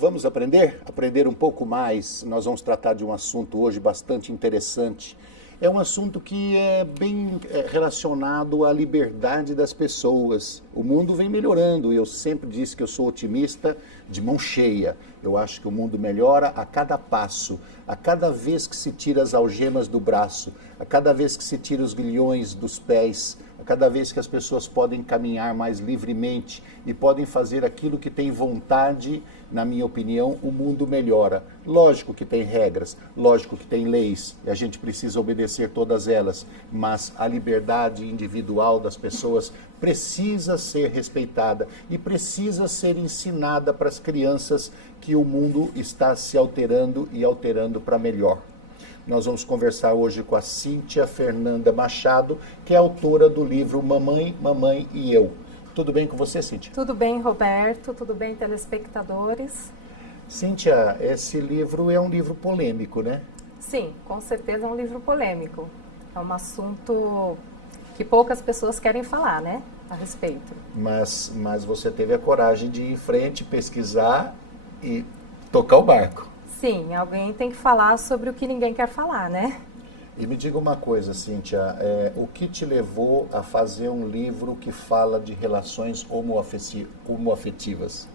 Vamos aprender? Aprender um pouco mais. Nós vamos tratar de um assunto hoje bastante interessante. É um assunto que é bem relacionado à liberdade das pessoas. O mundo vem melhorando e eu sempre disse que eu sou otimista de mão cheia. Eu acho que o mundo melhora a cada passo, a cada vez que se tira as algemas do braço, a cada vez que se tira os grilhões dos pés, a cada vez que as pessoas podem caminhar mais livremente e podem fazer aquilo que têm vontade. Na minha opinião, o mundo melhora. Lógico que tem regras, lógico que tem leis, e a gente precisa obedecer todas elas, mas a liberdade individual das pessoas precisa ser respeitada e precisa ser ensinada para as crianças que o mundo está se alterando e alterando para melhor. Nós vamos conversar hoje com a Cíntia Fernanda Machado, que é autora do livro Mamãe, Mamãe e Eu. Tudo bem com você, Cíntia? Tudo bem, Roberto. Tudo bem, telespectadores? Cíntia, esse livro é um livro polêmico, né? Sim, com certeza é um livro polêmico. É um assunto que poucas pessoas querem falar, né, a respeito. Mas você teve a coragem de ir em frente, pesquisar e tocar o barco. Sim, alguém tem que falar sobre o que ninguém quer falar, né? E me diga uma coisa, Cíntia, o que te levou a fazer um livro que fala de relações homoafetivas?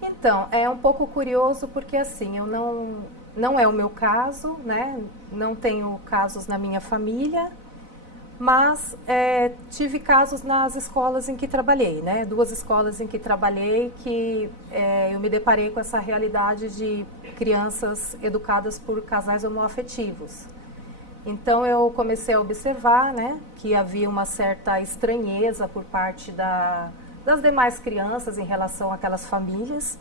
Então, é um pouco curioso porque assim, eu não é o meu caso, né? Não tenho casos na minha família, mas tive casos nas escolas em que trabalhei, né? 2 escolas em que trabalhei que eu me deparei com essa realidade de crianças educadas por casais homoafetivos. Então eu comecei a observar, né, que havia uma certa estranheza por parte das demais crianças em relação àquelas famílias.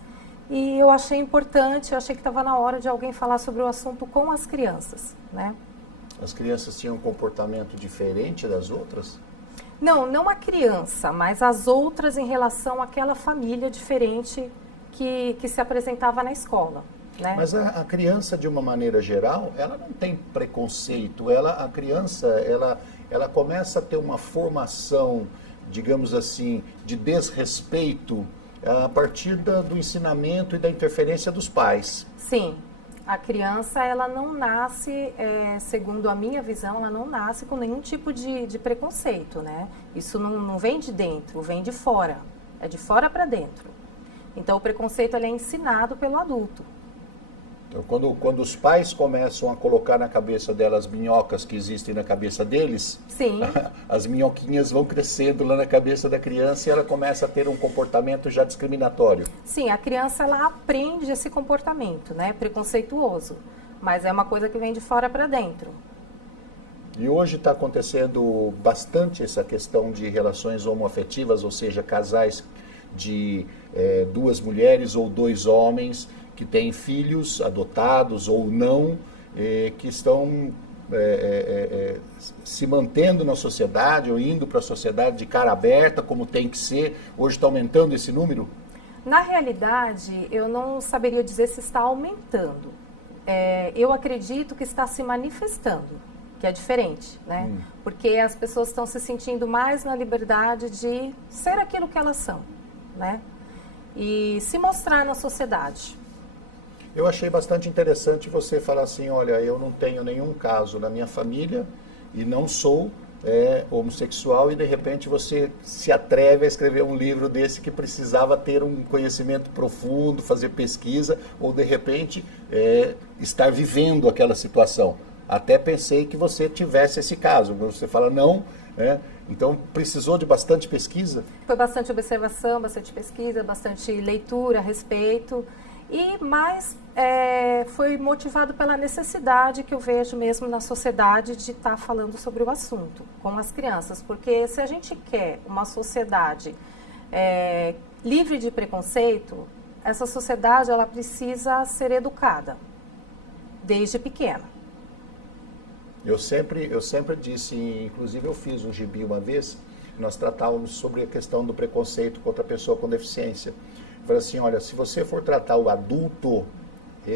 E eu achei importante, eu achei que estava na hora de alguém falar sobre o assunto com as crianças, né? As crianças tinham um comportamento diferente das outras? Não a criança, mas as outras em relação àquela família diferente que se apresentava na escola. Né? Mas a criança, de uma maneira geral, ela não tem preconceito. A criança, ela começa a ter uma formação, digamos assim, de desrespeito a partir do ensinamento e da interferência dos pais. Sim, a criança, ela não nasce, segundo a minha visão, ela não nasce com nenhum tipo de preconceito, né? Isso não vem de dentro, vem de fora. É de fora para dentro. Então, o preconceito ele é ensinado pelo adulto. Então, quando os pais começam a colocar na cabeça delas as minhocas que existem na cabeça deles, sim, as minhoquinhas vão crescendo lá na cabeça da criança e ela começa a ter um comportamento já discriminatório. Sim, a criança ela aprende esse comportamento, né, preconceituoso, mas é uma coisa que vem de fora para dentro. E hoje está acontecendo bastante essa questão de relações homoafetivas, ou seja, casais de 2 mulheres ou 2 homens que têm filhos adotados ou não, que estão se mantendo na sociedade ou indo para a sociedade de cara aberta, como tem que ser. Hoje está aumentando esse número? Na realidade, eu não saberia dizer se está aumentando. Eu acredito que está se manifestando, que é diferente, né? Porque as pessoas estão se sentindo mais na liberdade de ser aquilo que elas são, né? E se mostrar na sociedade. Eu achei bastante interessante você falar assim, olha, eu não tenho nenhum caso na minha família e não sou homossexual e de repente você se atreve a escrever um livro desse que precisava ter um conhecimento profundo, fazer pesquisa ou de repente estar vivendo aquela situação. Até pensei que você tivesse esse caso, você fala não, então precisou de bastante pesquisa? Foi bastante observação, bastante pesquisa, bastante leitura a respeito. E mais foi motivado pela necessidade que eu vejo mesmo na sociedade de estar falando sobre o assunto com as crianças. Porque se a gente quer uma sociedade livre de preconceito, essa sociedade ela precisa ser educada desde pequena. Eu sempre disse, inclusive eu fiz um gibi uma vez, nós tratávamos sobre a questão do preconceito contra a pessoa com deficiência. Falei assim, olha, se você for tratar o adulto,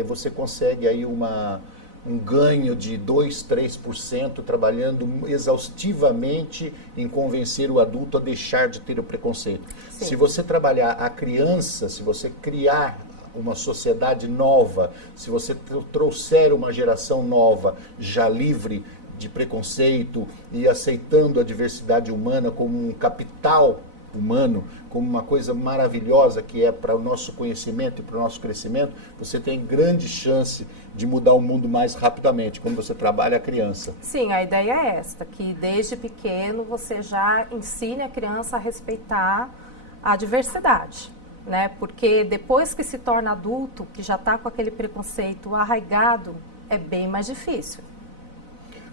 você consegue aí um ganho de 2, 3% trabalhando exaustivamente em convencer o adulto a deixar de ter o preconceito. Sim. Se você trabalhar a criança, se você criar uma sociedade nova, se você trouxer uma geração nova, já livre de preconceito e aceitando a diversidade humana como um capital humano, como uma coisa maravilhosa que é para o nosso conhecimento e para o nosso crescimento, você tem grande chance de mudar o mundo mais rapidamente, quando você trabalha a criança. Sim, a ideia é esta, que desde pequeno você já ensine a criança a respeitar a diversidade, né? Porque depois que se torna adulto, que já está com aquele preconceito arraigado, é bem mais difícil.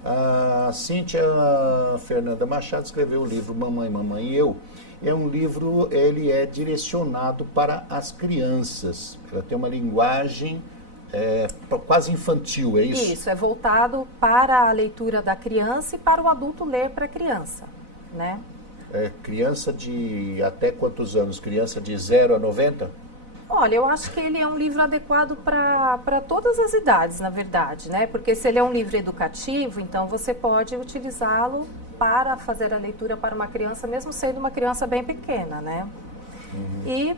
A Cíntia Fernanda Machado escreveu o livro Mamãe, Mamãe e Eu. É um livro, ele é direcionado para as crianças. Ela tem uma linguagem quase infantil, é isso? Isso, é voltado para a leitura da criança e para o adulto ler para a criança, né? Criança de até quantos anos? Criança de 0 a 90? Olha, eu acho que ele é um livro adequado para todas as idades, na verdade, né? Porque se ele é um livro educativo, então você pode utilizá-lo para fazer a leitura para uma criança, mesmo sendo uma criança bem pequena, né? Uhum. E,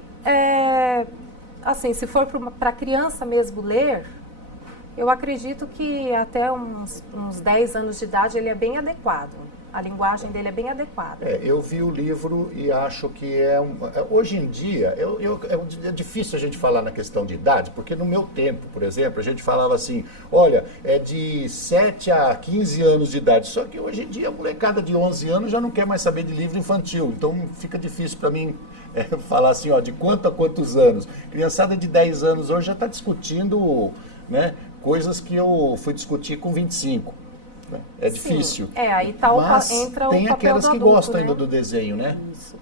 assim, se for para a criança mesmo ler, eu acredito que até uns 10 anos de idade ele é bem adequado. A linguagem dele é bem adequada. Eu vi o livro e acho que hoje em dia, é difícil a gente falar na questão de idade, porque no meu tempo, por exemplo, a gente falava assim, olha, é de 7 a 15 anos de idade, só que hoje em dia a molecada de 11 anos já não quer mais saber de livro infantil, então fica difícil para mim falar assim, ó, de quanto a quantos anos. Criançada de 10 anos hoje já está discutindo, né, coisas que eu fui discutir com 25. É difícil. Sim. Aí entra o papel do adulto. Tem aquelas que gostam ainda do desenho, né? Isso.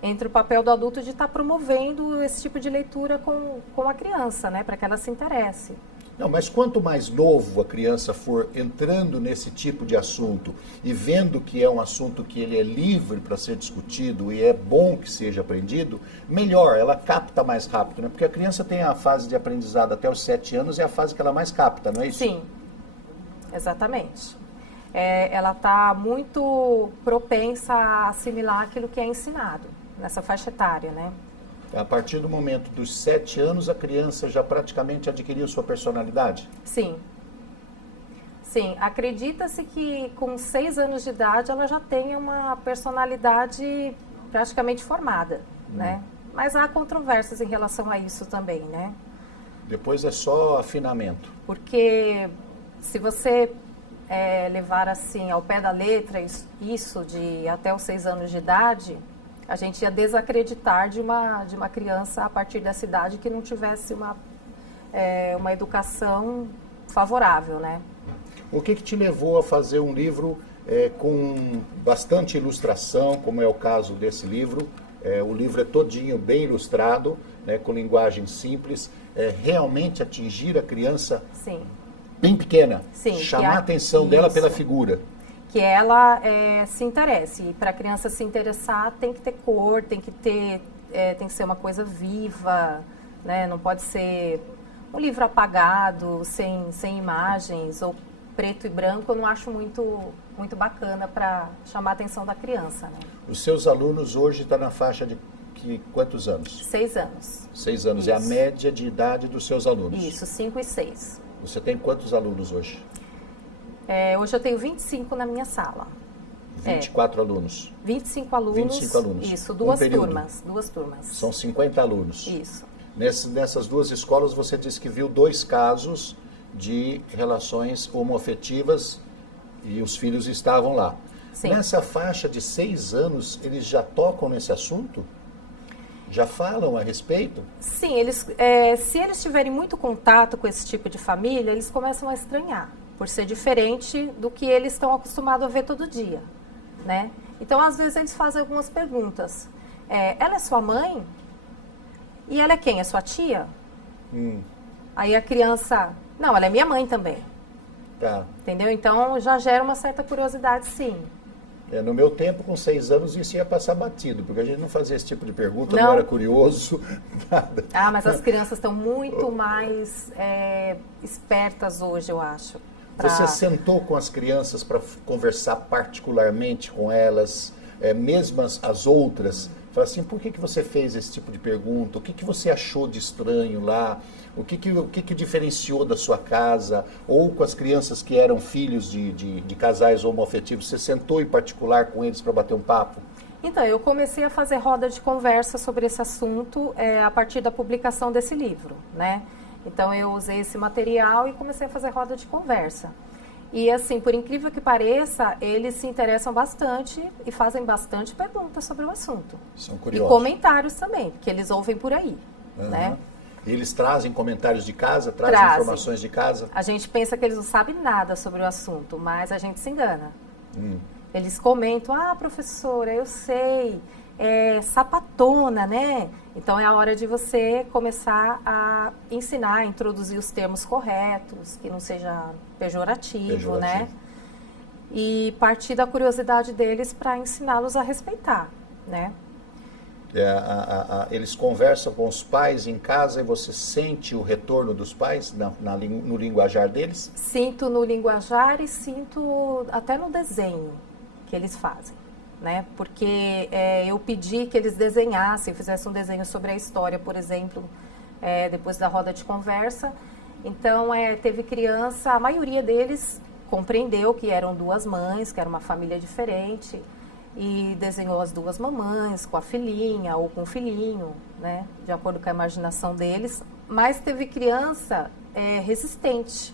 Entra o papel do adulto de estar promovendo esse tipo de leitura com a criança, né? Para que ela se interesse. Não, mas quanto mais novo a criança for entrando nesse tipo de assunto e vendo que é um assunto que ele é livre para ser discutido e é bom que seja aprendido, melhor, ela capta mais rápido, né? Porque a criança tem a fase de aprendizado até os 7 anos, é a fase que ela mais capta, não é isso? Sim, exatamente. Ela está muito propensa a assimilar aquilo que é ensinado nessa faixa etária, né? A partir do momento dos 7 anos, a criança já praticamente adquiriu sua personalidade? Sim. Sim, acredita-se que com 6 anos de idade ela já tenha uma personalidade praticamente formada, né? Mas há controvérsias em relação a isso também, né? Depois é só afinamento. Porque se você levar assim ao pé da letra isso de até os 6 anos de idade, a gente ia desacreditar de uma criança a partir dessa idade que não tivesse uma educação favorável, né? O que te levou a fazer um livro com bastante ilustração, como é o caso desse livro? O livro é todinho bem ilustrado, né, com linguagem simples, realmente atingir a criança. Sim. Bem pequena, sim, chamar a atenção dela pela figura. Que ela se interesse. E para a criança se interessar tem que ter cor, tem que ser uma coisa viva, né? Não pode ser um livro apagado, sem imagens, ou preto e branco. Eu não acho muito bacana para chamar a atenção da criança, né? Os seus alunos hoje estão na faixa de quantos anos? 6 anos. 6 anos, Isso. É a média de idade dos seus alunos? Isso, 5 e 6. Você tem quantos alunos hoje? Hoje eu tenho 25 na minha sala. 24 alunos? 25 alunos. 25 alunos. Isso, duas turmas. São 50 alunos. Isso. Nessas duas escolas você disse que viu 2 casos de relações homoafetivas e os filhos estavam lá. Sim. Nessa faixa de 6 anos, eles já tocam nesse assunto? Já falam a respeito? Sim, se eles tiverem muito contato com esse tipo de família, eles começam a estranhar, por ser diferente do que eles estão acostumados a ver todo dia, né? Então, às vezes, eles fazem algumas perguntas. Ela é sua mãe? E ela é quem? É sua tia? Aí a criança, não, ela é minha mãe também. Tá. Entendeu? Então, já gera uma certa curiosidade, sim. No meu tempo, com 6 anos, isso ia passar batido, porque a gente não fazia esse tipo de pergunta, não era curioso, nada. Mas as crianças estão muito mais espertas hoje, eu acho. Você sentou com as crianças para conversar particularmente com elas, mesmo as outras Fala assim, por que você fez esse tipo de pergunta? O que você achou de estranho lá? O que diferenciou da sua casa? Ou com as crianças que eram filhos de casais homoafetivos, você sentou em particular com eles para bater um papo? Então, eu comecei a fazer roda de conversa sobre esse assunto a partir da publicação desse livro, né? Então, eu usei esse material e comecei a fazer roda de conversa. E assim, por incrível que pareça, eles se interessam bastante e fazem bastante perguntas sobre o assunto. São curiosos. E comentários também, que eles ouvem por aí, né? E eles trazem comentários de casa, trazem informações de casa? A gente pensa que eles não sabem nada sobre o assunto, mas a gente se engana. Eles comentam, professora, eu sei, sapatona, né? Então é a hora de você começar a ensinar, a introduzir os termos corretos, que não seja pejorativo, né? E partir da curiosidade deles para ensiná-los a respeitar, né? Eles conversam com os pais em casa e você sente o retorno dos pais no linguajar deles? Sinto no linguajar e sinto até no desenho que eles fazem, né? Porque eu pedi que eles desenhassem, fizessem um desenho sobre a história, por exemplo, depois da roda de conversa. Então, teve criança, a maioria deles compreendeu que eram duas mães, que era uma família diferente, e desenhou as duas mamães com a filhinha ou com o filhinho, né? De acordo com a imaginação deles. Mas teve criança resistente,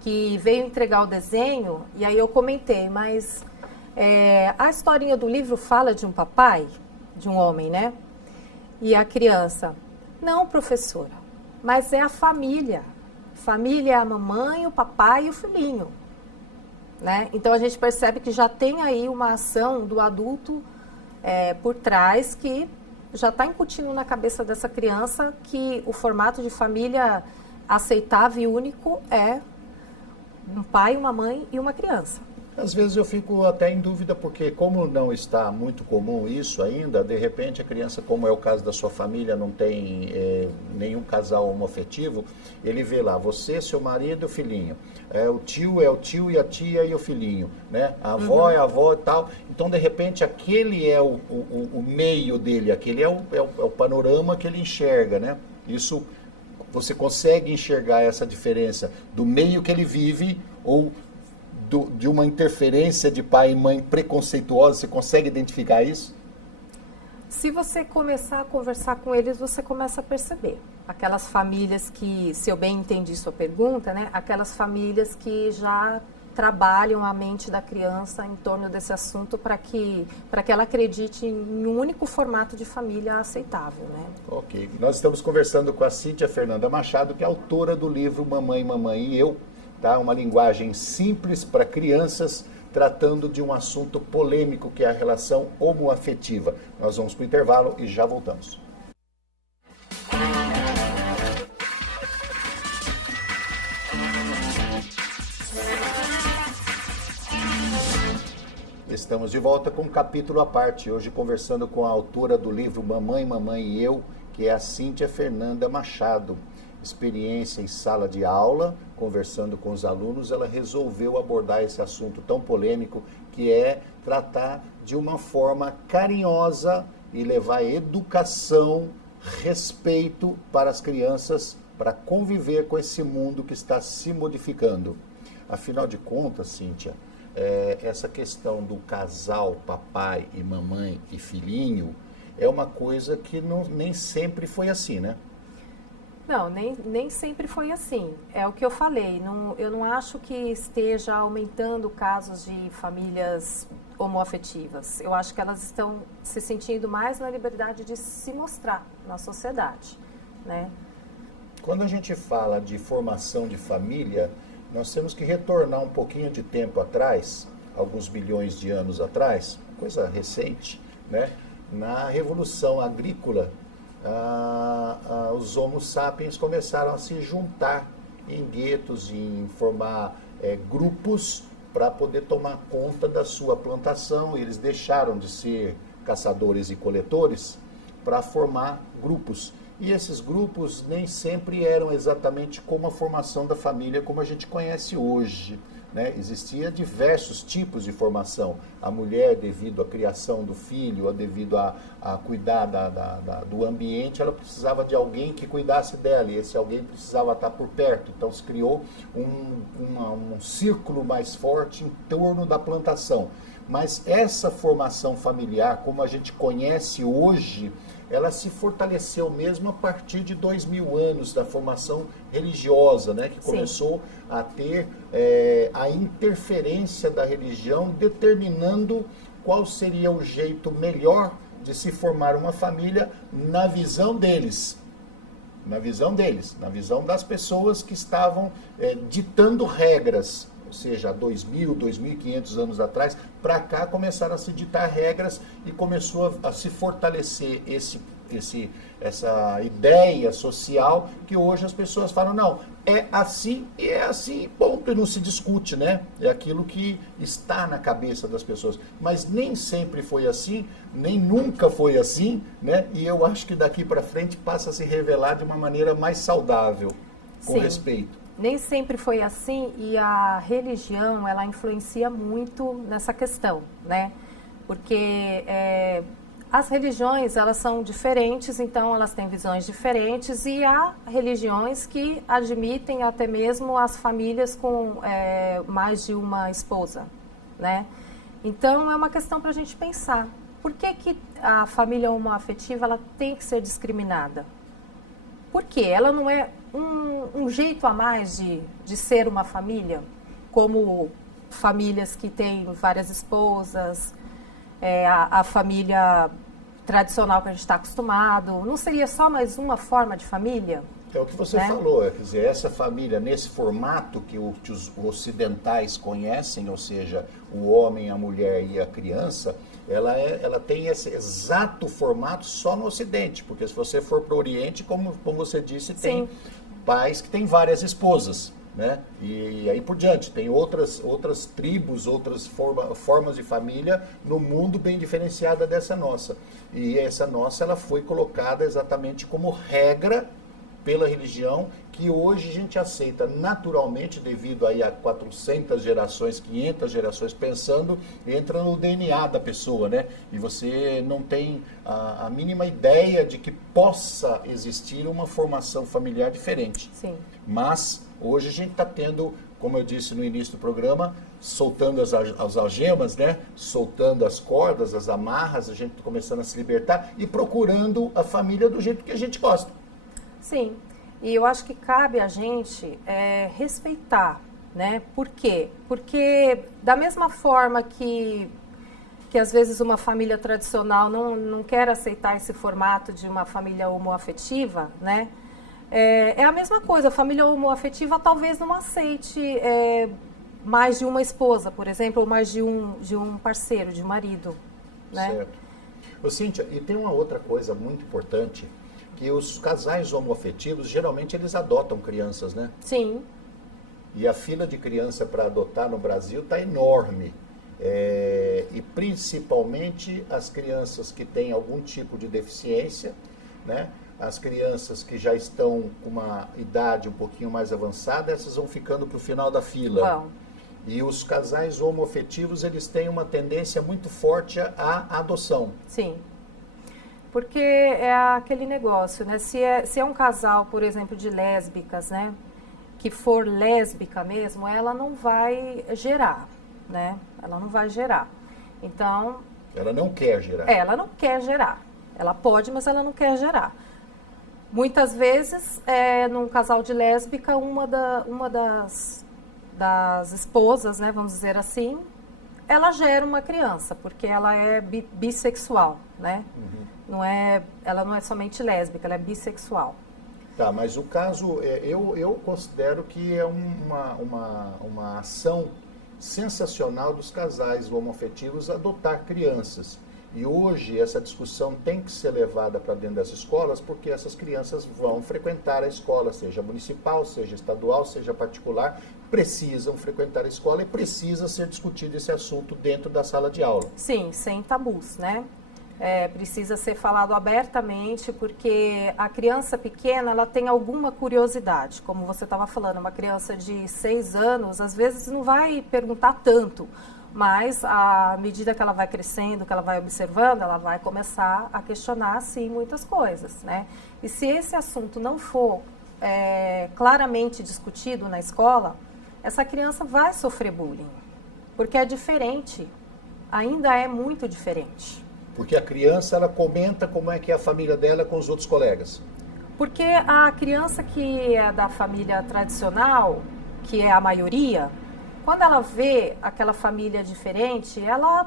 que veio entregar o desenho, e aí eu comentei, mas a historinha do livro fala de um papai, de um homem, né? E a criança, não, professora, mas é a família. Família é a mamãe, o papai e o filhinho. Né? Então a gente percebe que já tem aí uma ação do adulto por trás que já está incutindo na cabeça dessa criança que o formato de família aceitável e único é um pai, uma mãe e uma criança. Às vezes eu fico até em dúvida, porque como não está muito comum isso ainda, de repente a criança, como é o caso da sua família, não tem nenhum casal homoafetivo, ele vê lá, você, seu marido e o filhinho. O tio é o tio e a tia e o filhinho, né? A avó é a avó e tal. Então, de repente, aquele é o meio dele, aquele é o panorama que ele enxerga, né? Isso, você consegue enxergar essa diferença do meio que ele vive ou de uma interferência de pai e mãe preconceituosa, você consegue identificar isso? Se você começar a conversar com eles, você começa a perceber. Aquelas famílias que, se eu bem entendi sua pergunta, né? Aquelas famílias que já trabalham a mente da criança em torno desse assunto para que ela acredite em um único formato de família aceitável, né? Ok. Nós estamos conversando com a Cíntia Fernanda Machado, que é autora do livro Mamãe, Mamãe e Eu, tá? Uma linguagem simples para crianças, tratando de um assunto polêmico que é a relação homoafetiva. Nós vamos para o intervalo e já voltamos. Estamos de volta com um capítulo à parte, hoje conversando com a autora do livro Mamãe, Mamãe e Eu, que é a Cíntia Fernanda Machado. Experiência em sala de aula, conversando com os alunos, ela resolveu abordar esse assunto tão polêmico, que é tratar de uma forma carinhosa e levar educação, respeito para as crianças, para conviver com esse mundo que está se modificando. Afinal de contas, Cíntia, essa questão do casal papai e mamãe e filhinho é uma coisa que nem sempre foi assim, né? Não, nem sempre foi assim. É o que eu falei. Eu não acho que esteja aumentando casos de famílias homoafetivas. Eu acho que elas estão se sentindo mais na liberdade de se mostrar na sociedade, né? Quando a gente fala de formação de família, nós temos que retornar um pouquinho de tempo atrás, alguns bilhões de anos atrás, coisa recente, né? Na Revolução Agrícola, os Homo sapiens começaram a se juntar em guetos, em formar grupos para poder tomar conta da sua plantação. Eles deixaram de ser caçadores e coletores para formar grupos. E esses grupos nem sempre eram exatamente como a formação da família como a gente conhece hoje. né? Existia diversos tipos de formação. A mulher, devido à criação do filho, devido a cuidar do ambiente, ela precisava de alguém que cuidasse dela, e esse alguém precisava estar por perto. Então se criou um círculo mais forte em torno da plantação. Mas essa formação familiar, como a gente conhece hoje, ela se fortaleceu mesmo a partir de 2000 anos da formação religiosa, né, que começou a ter a interferência da religião, determinando qual seria o jeito melhor de se formar uma família na visão deles. Na visão das pessoas que estavam ditando regras. Ou seja, 2.000, 2.500 anos atrás, para cá começaram a se ditar regras e começou a se fortalecer essa ideia social que hoje as pessoas falam, não, é assim e é assim, ponto, e não se discute, né? É aquilo que está na cabeça das pessoas. Mas nem sempre foi assim, nem nunca foi assim, né? E eu acho que daqui para frente passa a se revelar de uma maneira mais saudável, com respeito. Nem sempre foi assim, e a religião, ela influencia muito nessa questão, né? Porque as religiões, elas são diferentes, então elas têm visões diferentes, e há religiões que admitem até mesmo as famílias com mais de uma esposa, né? Então é uma questão para a gente pensar. Por que a família homoafetiva, ela tem que ser discriminada? Por quê? Ela não é um jeito a mais de ser uma família, como famílias que têm várias esposas, a família tradicional que a gente está acostumado. Não seria só mais uma forma de família? É o que você falou, quer dizer, essa família nesse formato que os ocidentais conhecem, ou seja, o homem, a mulher e a criança, ela tem esse exato formato só no Ocidente, porque se você for para o Oriente, como você disse, tem pais que têm várias esposas, né? E aí por diante, tem outras tribos, outras formas de família no mundo bem diferenciada dessa nossa. E essa nossa, ela foi colocada exatamente como regra pela religião, que hoje a gente aceita naturalmente, devido aí a 400 gerações, 500 gerações pensando, entra no DNA da pessoa, né? E você não tem a mínima ideia de que possa existir uma formação familiar diferente. Sim. Mas hoje a gente está tendo, como eu disse no início do programa, soltando as algemas, né? Soltando as cordas, as amarras, a gente tá começando a se libertar e procurando a família do jeito que a gente gosta. Sim, e eu acho que cabe a gente respeitar, né? Por quê? Porque da mesma forma que às vezes uma família tradicional não quer aceitar esse formato de uma família homoafetiva, né? É a mesma coisa, a família homoafetiva talvez não aceite mais de uma esposa, por exemplo, ou mais de um parceiro, de um marido, né? Certo. Ô, Cíntia, e tem uma outra coisa muito importante, que os casais homoafetivos, geralmente eles adotam crianças, né? Sim. E a fila de criança para adotar no Brasil está enorme. E principalmente as crianças que têm algum tipo de deficiência, né? As crianças que já estão com uma idade um pouquinho mais avançada, essas vão ficando para o final da fila. Bom. E os casais homoafetivos, eles têm uma tendência muito forte à adoção. Sim. Porque é aquele negócio, né? Se é um casal, por exemplo, de lésbicas, né? Que for lésbica mesmo, ela não vai gerar, né? Ela não vai gerar. Então... Ela não quer gerar. Ela não quer gerar. Ela pode, mas ela não quer gerar. Muitas vezes, num casal de lésbica, uma das esposas, né? Vamos dizer assim, ela gera uma criança, porque ela é bissexual, né? Uhum. Ela não é somente lésbica, ela é bissexual. Tá, mas o caso, eu considero que é uma ação sensacional dos casais homoafetivos adotar crianças. E hoje essa discussão tem que ser levada para dentro das escolas, porque essas crianças vão frequentar a escola, seja municipal, seja estadual, seja particular, precisam frequentar a escola e precisa ser discutido esse assunto dentro da sala de aula. Sim, sem tabus, né? Precisa ser falado abertamente, porque a criança pequena, ela tem alguma curiosidade. Como você estava falando, uma criança de 6 anos, às vezes não vai perguntar tanto, mas à medida que ela vai crescendo, que ela vai observando, ela vai começar a questionar, sim, muitas coisas, né? E se esse assunto não for claramente discutido na escola, essa criança vai sofrer bullying, porque é diferente, ainda é muito diferente. Porque a criança, ela comenta como é que é a família dela com os outros colegas. Porque a criança que é da família tradicional, que é a maioria, quando ela vê aquela família diferente, ela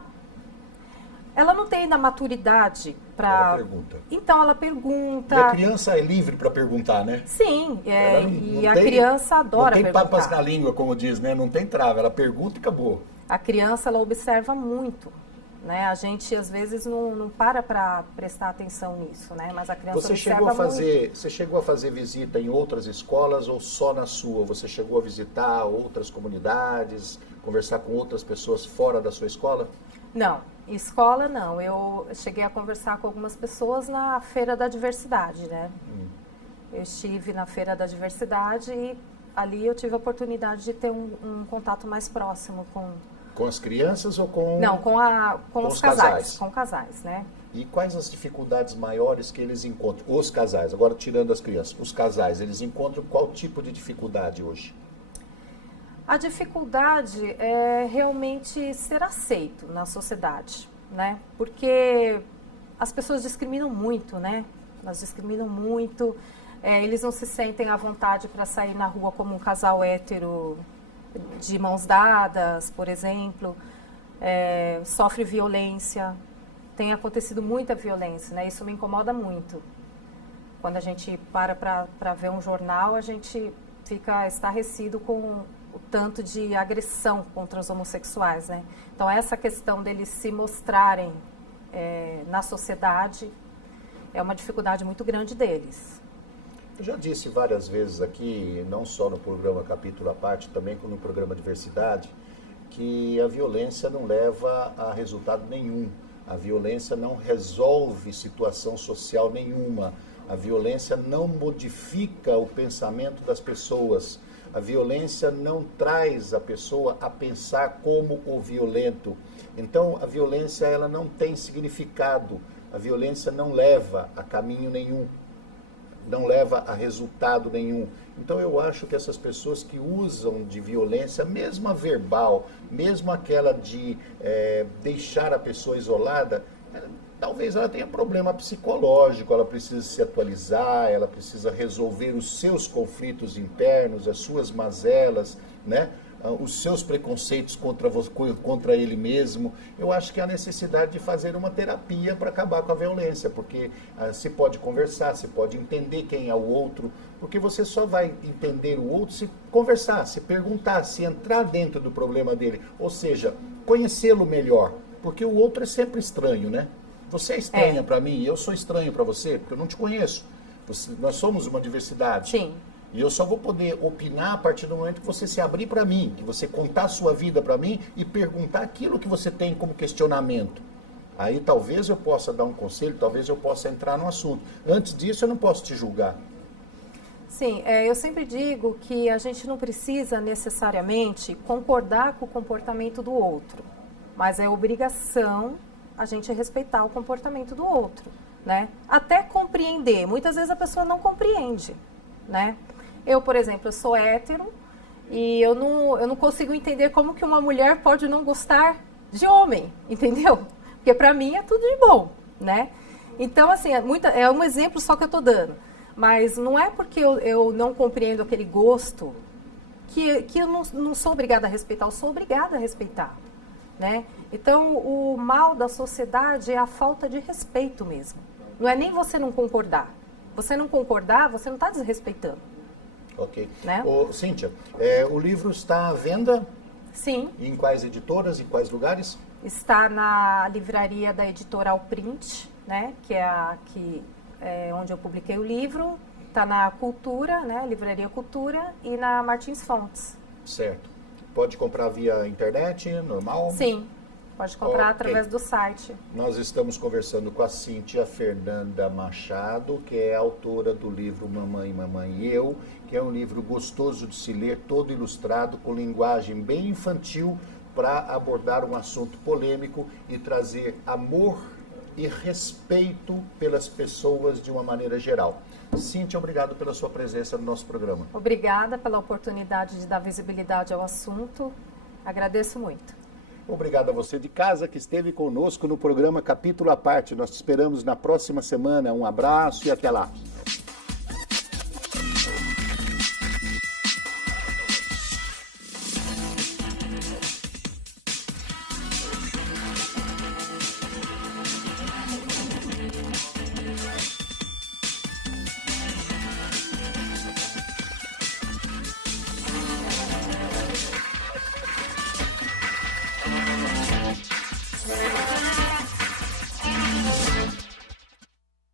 não tem ainda maturidade para... Ela pergunta. Então, ela pergunta... E a criança é livre para perguntar, né? Sim, a criança adora perguntar. Não tem papas na língua, como diz, né? Não tem trava, ela pergunta e acabou. A criança, ela observa muito. Né? A gente, às vezes, não para prestar atenção nisso, né? Mas a criança observa muito. Você chegou a fazer visita em outras escolas ou só na sua? Você chegou a visitar outras comunidades, conversar com outras pessoas fora da sua escola? Não, escola não. Eu cheguei a conversar com algumas pessoas na Feira da Diversidade, né? Eu estive na Feira da Diversidade e ali eu tive a oportunidade de ter um contato mais próximo com as crianças ou com... Não, com os casais. Com casais, né? E quais as dificuldades maiores que eles encontram? Os casais, agora tirando as crianças, os casais, eles encontram qual tipo de dificuldade hoje? A dificuldade é realmente ser aceito na sociedade, né? Porque as pessoas discriminam muito, né? Elas discriminam muito, eles não se sentem à vontade para sair na rua como um casal hétero de mãos dadas, por exemplo, sofre violência, tem acontecido muita violência, né? Isso me incomoda muito. Quando a gente para ver um jornal, a gente fica estarrecido com o tanto de agressão contra os homossexuais, né? Então, essa questão deles se mostrarem na sociedade é uma dificuldade muito grande deles. Eu já disse várias vezes aqui, não só no programa Capítulo à Parte, também no programa Diversidade, que a violência não leva a resultado nenhum. A violência não resolve situação social nenhuma. A violência não modifica o pensamento das pessoas. A violência não traz a pessoa a pensar como o violento. Então, a violência ela não tem significado. A violência não leva a caminho nenhum. Não leva a resultado nenhum. Então eu acho que essas pessoas que usam de violência, mesmo a verbal, mesmo aquela de deixar a pessoa isolada, talvez ela tenha problema psicológico, ela precisa se atualizar, ela precisa resolver os seus conflitos internos, as suas mazelas, né? Os seus preconceitos contra ele mesmo. Eu acho que há necessidade de fazer uma terapia para acabar com a violência, porque se pode conversar, se pode entender quem é o outro, porque você só vai entender o outro se conversar, se perguntar, se entrar dentro do problema dele, ou seja, conhecê-lo melhor, porque o outro é sempre estranho, né? Você é estranha para mim e eu sou estranho para você, porque eu não te conheço. Nós somos uma diversidade. Sim. E eu só vou poder opinar a partir do momento que você se abrir para mim, que você contar a sua vida para mim e perguntar aquilo que você tem como questionamento. Aí talvez eu possa dar um conselho, talvez eu possa entrar no assunto. Antes disso eu não posso te julgar. Sim, eu sempre digo que a gente não precisa necessariamente concordar com o comportamento do outro, mas é obrigação a gente respeitar o comportamento do outro, né? Até compreender. Muitas vezes a pessoa não compreende, né? Eu, por exemplo, eu sou hétero e eu não consigo entender como que uma mulher pode não gostar de homem, entendeu? Porque para mim é tudo de bom, né? Então, assim, é um exemplo só que eu estou dando. Mas não é porque eu não compreendo aquele gosto que eu não sou obrigada a respeitar, eu sou obrigada a respeitar, né? Então, o mal da sociedade é a falta de respeito mesmo. Não é nem você não concordar. Você não concordar, você não está desrespeitando. Ok. Né? Cíntia, o livro está à venda? Sim. Em quais editoras, em quais lugares? Está na livraria da editora Alprint, né? Que é onde eu publiquei o livro. Está na Cultura, né? Livraria Cultura e na Martins Fontes. Certo. Pode comprar via internet, normal? Sim. Pode comprar Ok. através do site. Nós estamos conversando com a Cíntia Fernanda Machado, que é autora do livro Mamãe, Mamãe e Eu, que é um livro gostoso de se ler, todo ilustrado, com linguagem bem infantil, para abordar um assunto polêmico e trazer amor e respeito pelas pessoas de uma maneira geral. Cíntia, obrigado pela sua presença no nosso programa. Obrigada pela oportunidade de dar visibilidade ao assunto. Agradeço muito. Obrigado a você de casa que esteve conosco no programa Capítulo à Parte. Nós te esperamos na próxima semana. Um abraço e até lá.